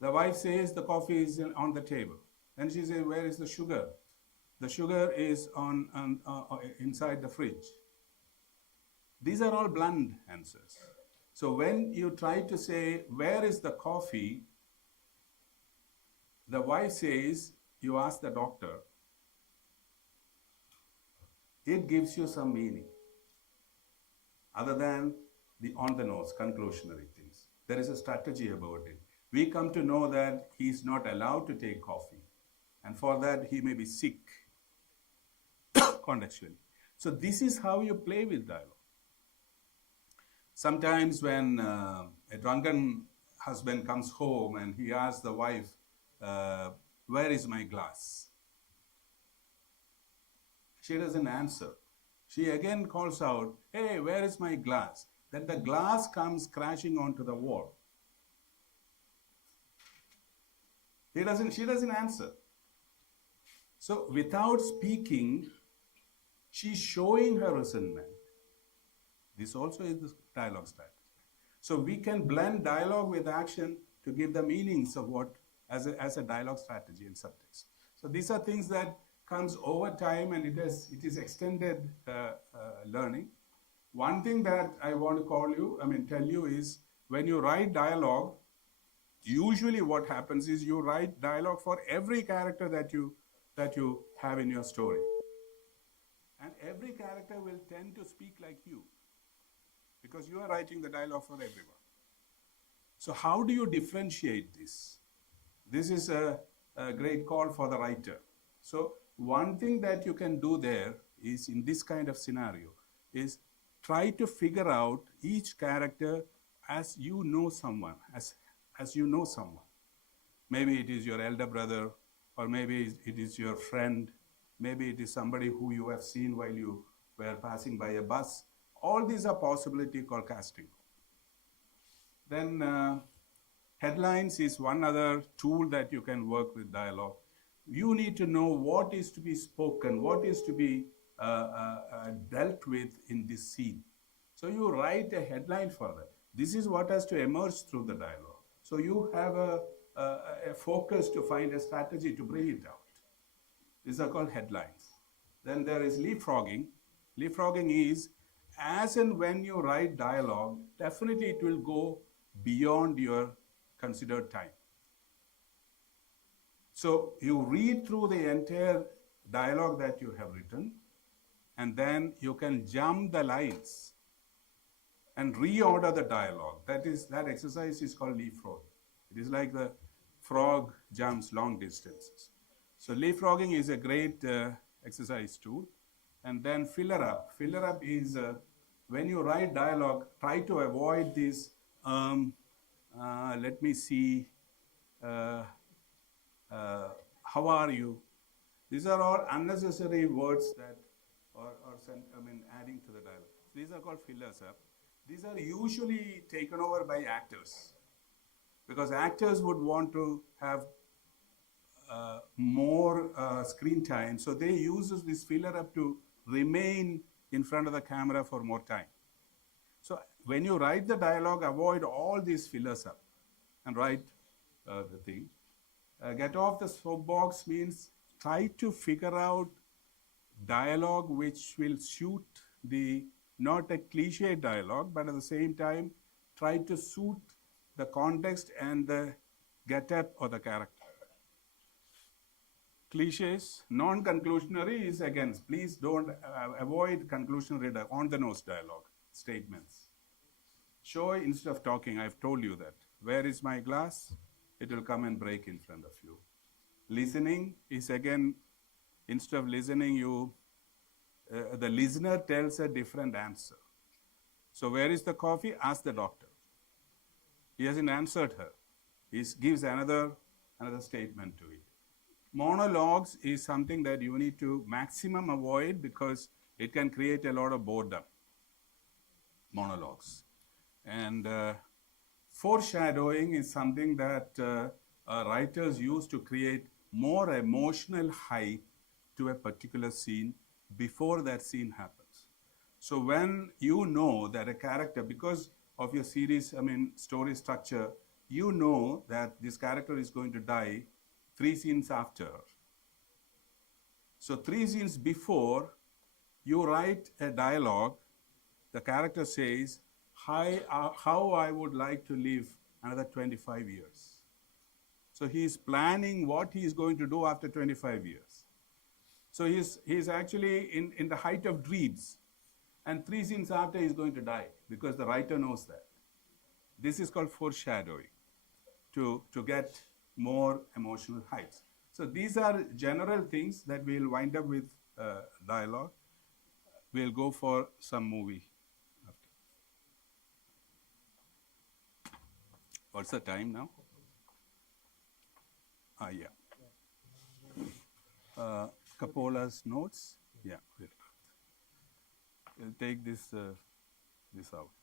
The wife says the coffee is on the table. Then she says, where is the sugar? The sugar is inside the fridge. These are all blunt answers. So when you try to say, where is the coffee? The wife says, you ask the doctor. It gives you some meaning other than the on-the-nose, conclusionary things. There is a strategy about it. We come to know that he is not allowed to take coffee, and for that he may be sick contextually. So this is how you play with dialogue. Sometimes when a drunken husband comes home and he asks the wife, where is my glass? She doesn't answer. She again calls out, hey, where is my glass? Then the glass comes crashing onto the wall. She doesn't answer. So without speaking, she's showing her resentment. This also is the dialogue strategy. So we can blend dialogue with action to give the meanings of what as a dialogue strategy in subtext. So these are things that comes over time, and it is extended learning. One thing that I want to tell you is when you write dialogue, usually what happens is you write dialogue for every character that you have in your story. And every character will tend to speak like you because you are writing the dialogue for everyone. So how do you differentiate this? This is a great call for the writer. So one thing that you can do there is, in this kind of scenario, is try to figure out each character as you know someone, as you know someone. Maybe it is your elder brother, or maybe it is your friend, maybe it is somebody who you have seen while you were passing by a bus. All these are possibility called casting. Then headlines is one other tool that you can work with dialogue. You need to know what is to be spoken, what is to be dealt with in this scene. So you write a headline for that. This is what has to emerge through the dialogue. So you have a focus to find a strategy to bring it out. These are called headlines. Then there is leapfrogging. Leapfrogging is as and when you write dialogue, definitely it will go beyond your considered time. So you read through the entire dialogue that you have written, and then you can jump the lines and reorder the dialogue. That exercise is called leapfrog. It is like the frog jumps long distances. So leapfrogging is a great exercise tool. And then filler up. Filler up is when you write dialogue, try to avoid this, let me see, how are you? These are all unnecessary words that adding to the dialogue. These are called fillers up. These are usually taken over by actors because actors would want to have more screen time. So they use this filler up to remain in front of the camera for more time. So when you write the dialogue, avoid all these fillers up and write the thing. Get off the soapbox means try to figure out dialogue which will suit not a cliche dialogue, but at the same time, try to suit the context and the get-up of the character. Cliches, non-conclusionary is again, please don't avoid conclusionary on-the-nose dialogue statements. Show instead of talking, I've told you that. Where is my glass? It will come and break in front of you. Listening is again, instead of listening, the listener tells a different answer. So where is the coffee? Ask the doctor. He hasn't answered her. He gives another statement to it. Monologues is something that you need to maximum avoid because it can create a lot of boredom. Monologues. And foreshadowing is something that writers use to create more emotional height to a particular scene before that scene happens. So when you know that a character, because of your series, story structure, you know that this character is going to die 3 scenes after. So 3 scenes before, you write a dialogue. The character says, how I would like to live another 25 years. So he's planning what he's going to do after 25 years. So he's actually in the height of dreams. And 3 scenes after, he's going to die because the writer knows that. This is called foreshadowing to get more emotional heights. So these are general things that we'll wind up with dialogue. We'll go for some movie. What's the time now? Yeah. Coppola's notes. Yeah. We'll take this out.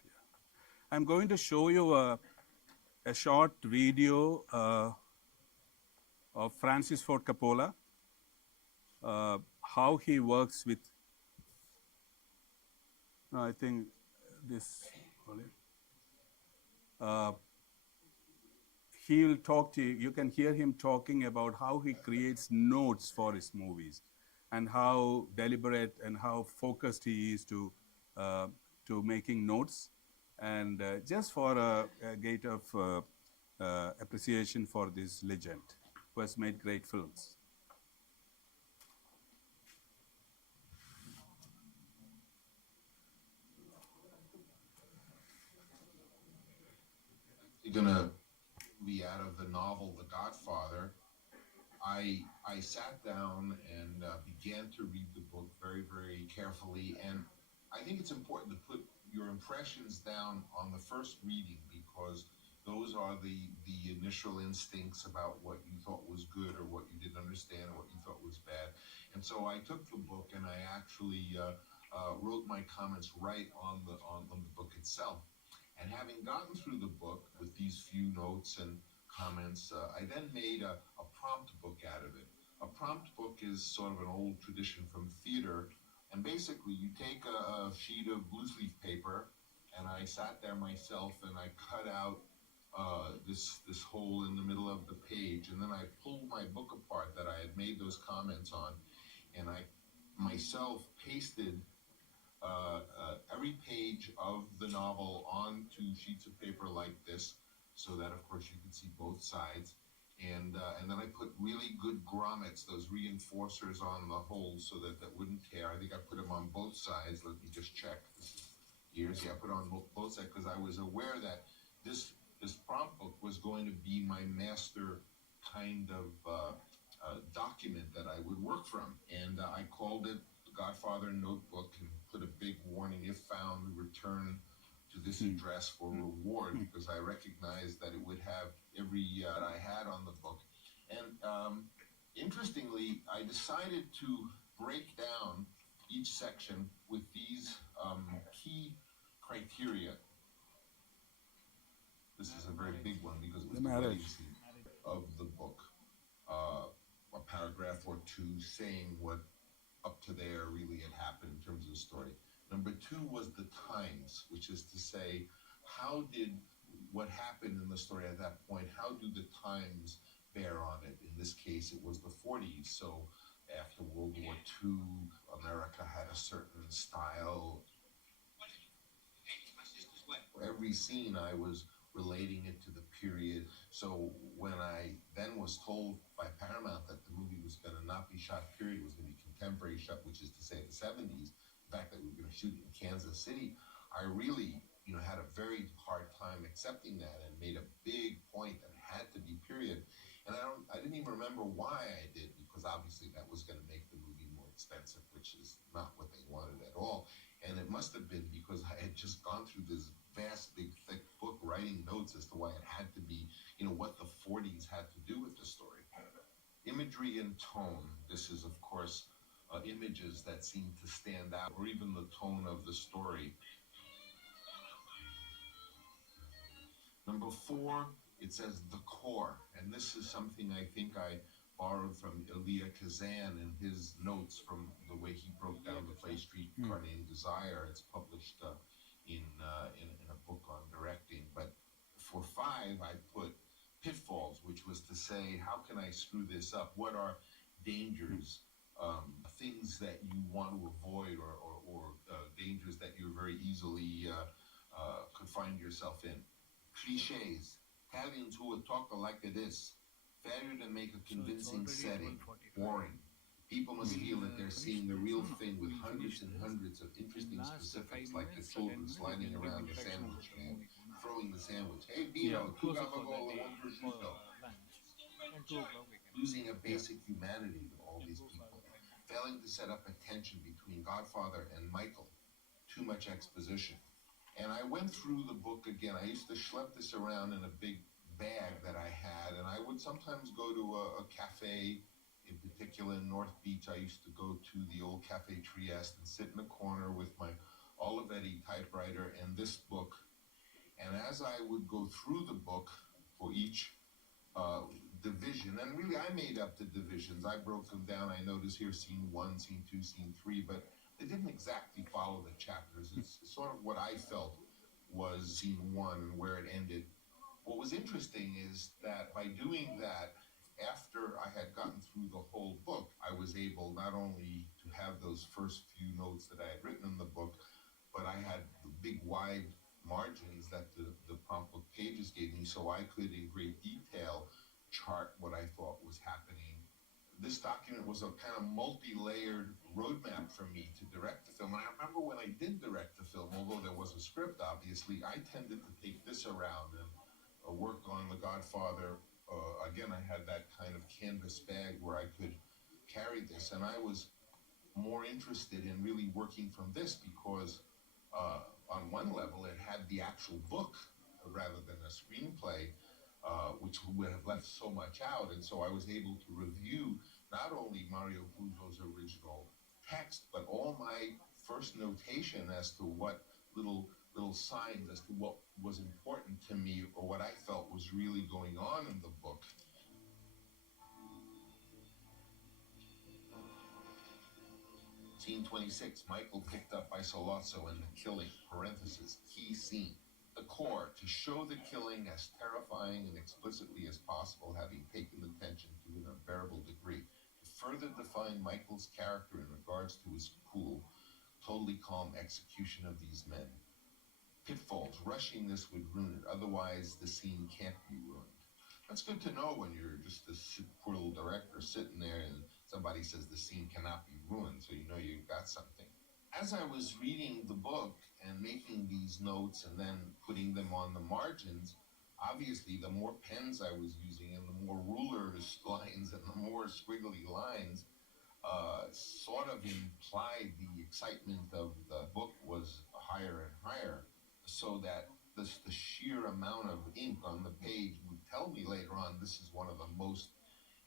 Yeah. I'm going to show you a short video of Francis Ford Coppola, how he works with. No, I think this. He will talk to you. You can hear him talking about how he creates notes for his movies, and how deliberate and how focused he is to making notes, and just for a gate of appreciation for this legend who has made great films. You're gonna be out of the novel The Godfather. I sat down and began to read the book very, very carefully, and I think it's important to put your impressions down on the first reading, because those are the initial instincts about what you thought was good or what you didn't understand or what you thought was bad. And so I took the book and I actually wrote my comments right on the book itself. And having gotten through the book with these few notes and comments, I then made a prompt book out of it. A prompt book is sort of an old tradition from theater. And basically, you take a sheet of loose leaf paper, and I sat there myself and I cut out this hole in the middle of the page. And then I pulled my book apart that I had made those comments on, and I myself pasted every page of the novel onto sheets of paper like this, so that of course you could see both sides. And then I put really good grommets, those reinforcers on the holes so that wouldn't tear. I think I put them on both sides. Let me just check. This is years. Yeah, I put it on both sides because I was aware that this prompt book was going to be my master kind of document that I would work from. And I called it The Godfather Notebook and put a big warning: if found, return to this address for reward, because I recognized that it would have every that I had on the book. And interestingly, I decided to break down each section with these key criteria. This is a very big one because it was the wedding scene of the book. A paragraph or two saying what up to there really had happened in terms of the story. Number 2 was the times, which is to say, how did what happened in the story at that point, how do the times bear on it? In this case, it was the 40s. So after World War II, America had a certain style. Every scene I was relating it to the period. So when I then was told by Paramount that the movie was going to not be shot period, it was going to be contemporary shot, which is to say the 70s, the fact that we were going to shoot it in Kansas City, I really, had a very hard time accepting that and made a big point that it had to be period. And I didn't even remember why I did, because obviously that was going to make the movie more expensive, which is not what they wanted at all. And it must have been because I had just gone through this vast, big, thick book writing notes as to why it had to be, what the 40s had to do with the story. Imagery and tone. This is, of course, images that seem to stand out, or even the tone of the story. Number 4, it says the core. And this is something I think I borrowed from Elia Kazan in his notes from the way he broke down the play Streetcar Named Desire. It's published in a book on directing. But for 5, I put pitfalls, which was to say, how can I screw this up? What are dangers, things that you want to avoid, or dangers that you very easily could find yourself in? Cliches. Italians who would talk like this. Failure to make a convincing setting. Boring. People must feel that they're seeing the real thing with hundreds and hundreds of interesting specifics, like the children sliding around the sandwich man, throwing the sandwich. Hey, Vito, two Gabagola, one prosciutto. Losing a basic humanity to all these people. Failing to set up a tension between Godfather and Michael. Too much exposition. And I went through the book again. I used to schlep this around in a big bag that I had, and I would sometimes go to a cafe, in particular in North Beach. I used to go to the old Cafe Trieste and sit in a corner with my Olivetti typewriter and this book. And as I would go through the book for each division, and really I made up the divisions. I broke them down. I noticed here scene 1, scene 2, scene 3, but they didn't exactly follow the chapters. It's sort of what I felt was scene 1 and where it ended. What was interesting is that by doing that, after I had gotten through the whole book, I was able not only to have those first few notes that I had written in the book, but I had the big wide margins that the prompt book pages gave me, so I could in great detail chart what I thought was happening. This document was a kind of multi-layered roadmap for me to direct the film. And I remember when I did direct the film, although there was a script, obviously, I tended to take this around and work on The Godfather. Again, I had that kind of canvas bag where I could carry this. And I was more interested in really working from this because on one level, it had the actual book rather than a screenplay, which would have left so much out. And so I was able to review not only Mario Puzo's original text, but all my first notation as to what little signs as to what was important to me or what I felt was really going on in the book. Scene 26, Michael picked up by Sollozzo and the killing, parenthesis, key scene. The core, to show the killing as terrifying and explicitly as possible, having taken the tension to an unbearable degree. To further define Michael's character in regards to his cool, totally calm execution of these men. Pitfalls, rushing this would ruin it, otherwise the scene can't be ruined. That's good to know when you're just a poor little director sitting there and somebody says the scene cannot be ruined, so you know you've got something. As I was reading the book and making these notes and then putting them on the margins, obviously the more pens I was using and the more rulers lines and the more squiggly lines sort of implied the excitement of the book was higher and higher, so that the sheer amount of ink on the page would tell me later on this is one of the most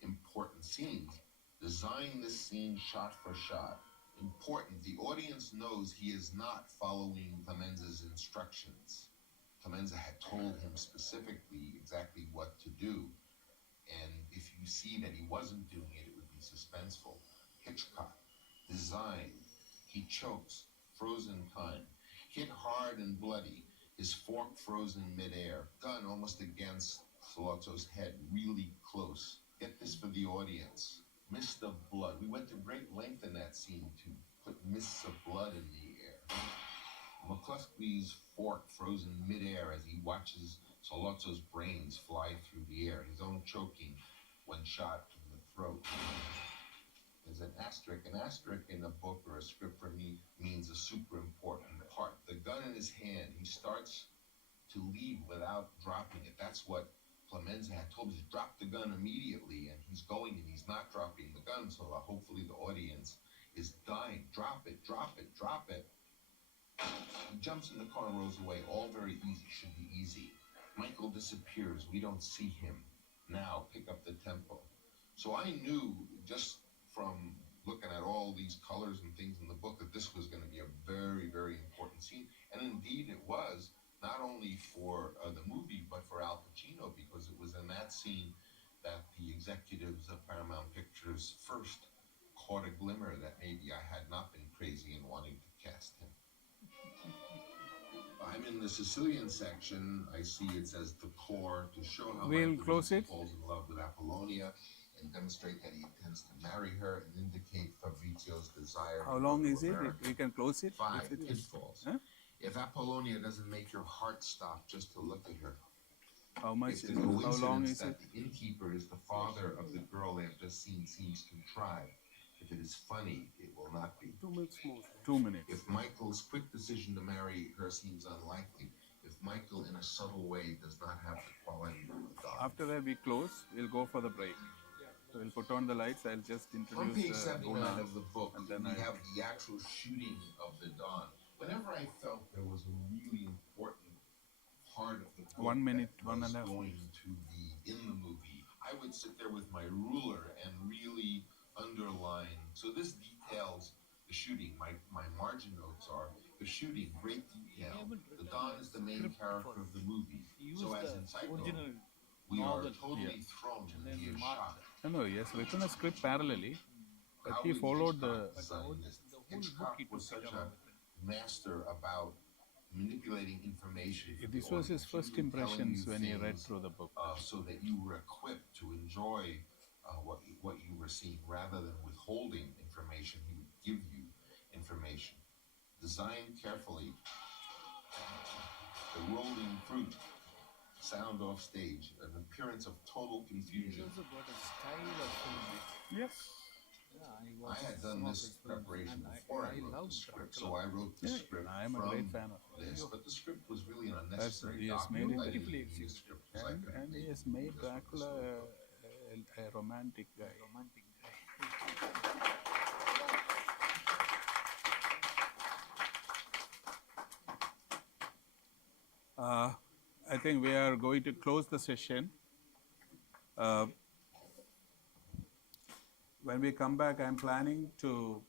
important scenes. Design this scene shot for shot. Important, the audience knows he is not following Clemenza's instructions. Clemenza had told him specifically exactly what to do, and if you see that he wasn't doing it, it would be suspenseful. Hitchcock, design, he chokes, frozen time, hit hard and bloody, his fork frozen midair, gun almost against Sollozzo's head, really close. Get this for the audience. Mist of blood. We went to great length in that scene to put mists of blood in the air. McCluskey's fork frozen midair as he watches Sollozzo's brains fly through the air, his own choking when shot in the throat. There's an asterisk. An asterisk in a book or a script for me means a super important part. The gun in his hand, he starts to leave without dropping it. That's what Clemenza had told me, to drop the gun immediately, and he's going and he's not dropping the gun, so hopefully the audience is dying. Drop it, drop it, drop it. He jumps in the car and rolls away. All very easy, should be easy. Michael disappears. We don't see him. Now, pick up the tempo. So I knew just from looking at all these colors and things in the book that this was going to be a very, very important scene. And indeed it was, not only for the movie, but for Al Pacino, because it was in that scene that the executives of Paramount Pictures first caught a glimmer that maybe I had not been crazy in wanting to cast him. I'm in the Sicilian section. I see it says the core to show how We'll Michael close it. falls in love with Apollonia and demonstrate that he intends to marry her and indicate Fabrizio's desire. How to long go to is it? America. We can close it. 5 if it is. pitfalls. Huh? If Apollonia doesn't make your heart stop just to look at her, How much if is the it? How long coincidence is it? that the innkeeper is the father of the girl they have just seen seems contrived, if it is funny, it will not be. 2 minutes more. 2 minutes. If Michael's quick decision to marry her seems unlikely, if Michael in a subtle way does not have the quality of the dog. After that we close, we'll go for the break. So we'll put on the lights. I'll just On introduce page 79 Guna, of the book, and then we I have the actual shooting of the dawn. Whenever I felt there was a really important part of the book 1 minute, that was 1.5 going to be in the movie, I would sit there with my ruler and really underline. So this details the shooting. My margin notes are the shooting, great detail. The Don is the main character of the movie. So as in Psycho, we are totally thrown into the shock. No, he has written a script parallelly, but How he would followed Hitchcock the. design this? Hitchcock was such a master about manipulating information. for the This was his audience. He first would tell impressions you when he read things, through the book. so that you were equipped to enjoy what you were seeing, rather than withholding information. He would give you information, designed carefully. The rolling fruit, sound off stage, an appearance of total confusion. also got a style of filmmaking. Yes. Yeah, I had done this preparation before I wrote the script, so I wrote the script I am a great fan of this, but the script was really an That's, unnecessary he has made document. it I didn't beautifully even use script because I couldn't and he make has it. made That's what the Dracula story was. a romantic guy. Romantic guy. I think we are going to close the session. When we come back, I'm planning to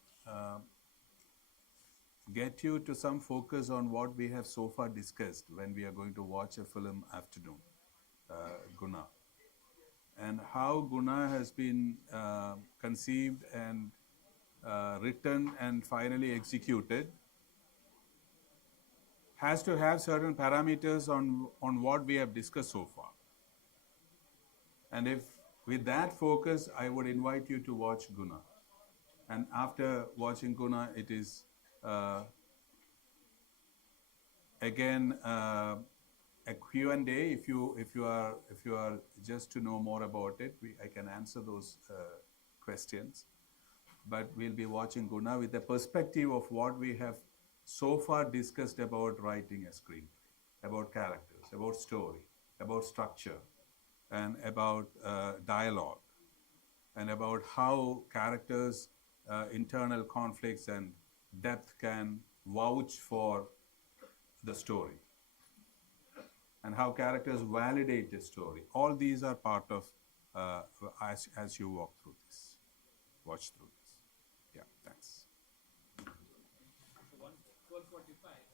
get you to some focus on what we have so far discussed when we are going to watch a film afternoon, Guna, and how Guna has been conceived and written and finally executed has to have certain parameters on what we have discussed so far. And if with that focus, I would invite you to watch Guna. And after watching Guna, it is again a Q&A. If you are just to know more about it, I can answer those questions. But we'll be watching Guna with the perspective of what we have so far discussed about writing a screenplay, about characters, about story, about structure, and about dialogue, and about how characters' internal conflicts and depth can vouch for the story, and how characters validate the story. All these are part of as you walk through this, watch through this. Yeah, thanks. 12:45.